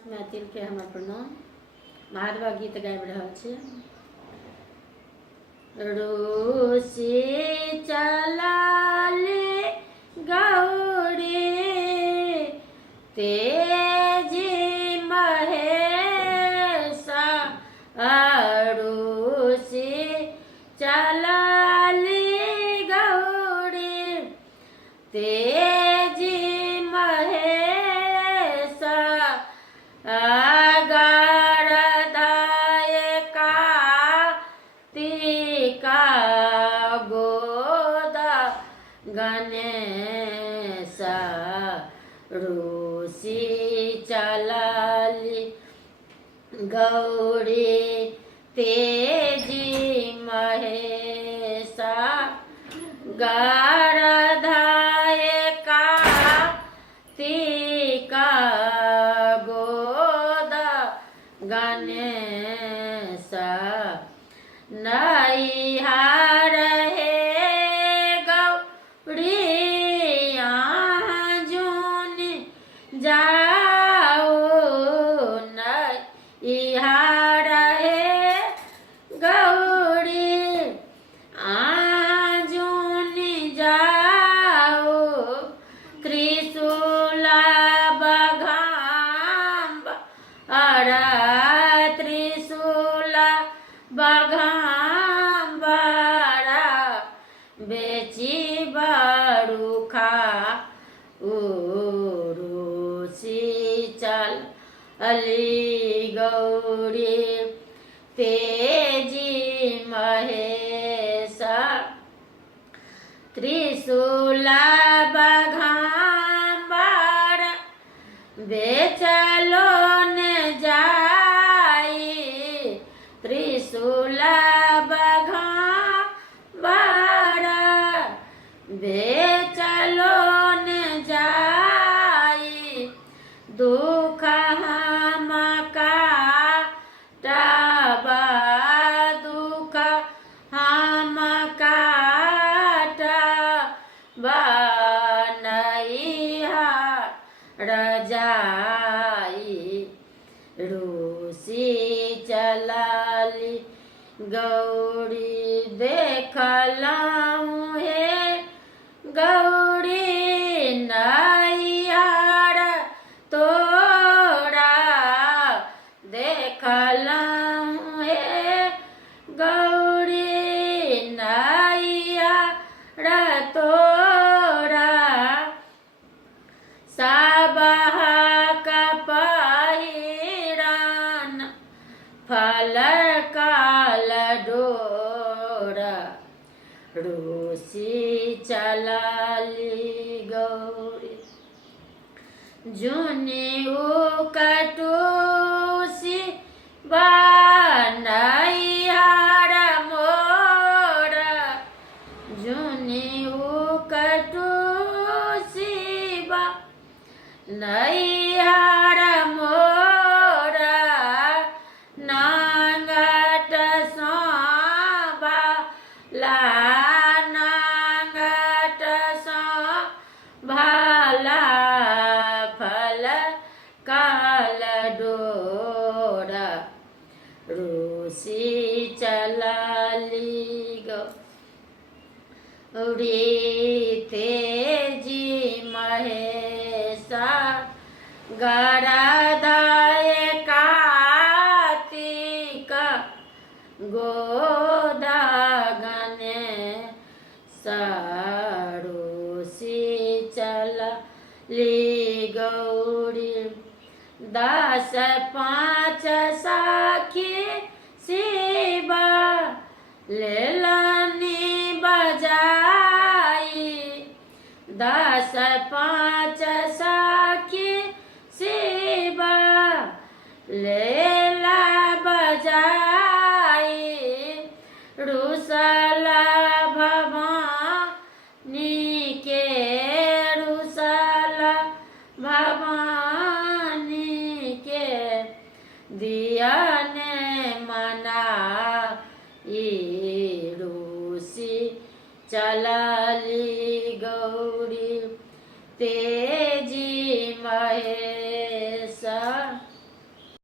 समस्त मैथिल के हमर प्रणाम। महादेवा गीत गाबि रहल छी। रूसी चलाले गौरी तेजी महेशा, रूसी चलाले गौरी तेजी महेशा, गरदायका तिका गोदा गणेशा, रूसी चलाली गौरी तेजी महेशा, गरदायका तिका गोदा गणेशा, नैहर हे गौरी जून जाओ, नैहर हे गौरी जून जाओ, त्रिशूला बघाम त्रिशूला बघाम बेची बड़ूखा, रूसी चल अली गौरी तेजी महेशा, त्रिशूला बघाम बेचलो न जाई, त्रिशूला बघाम बेचलो न जाई, दुख हमका टाबा, दुख हमका टाबा, नैहर जाई, रूसी चलाली गौरी देखलऊँ हे गौरी नैहर तोरा, देखलऊँ हे गौरी नैहर तोरा, सबहक पहिरन फल काल डोरा, रूसी चलाली गौरी जुनी कटूसी नैहर मोरा, जुनी कटूसी नैहर मोरा, नांगट सांभला नांगट सांभला फल काल डोरा, रूसी चलाली गौरी तेजी महेशा, गरदायका तिका गोदा गणेशा, रूसी चलाली गौरी 10 5 सखी शिवा लेलनी बजाई, 10 5 सखी शिवा ले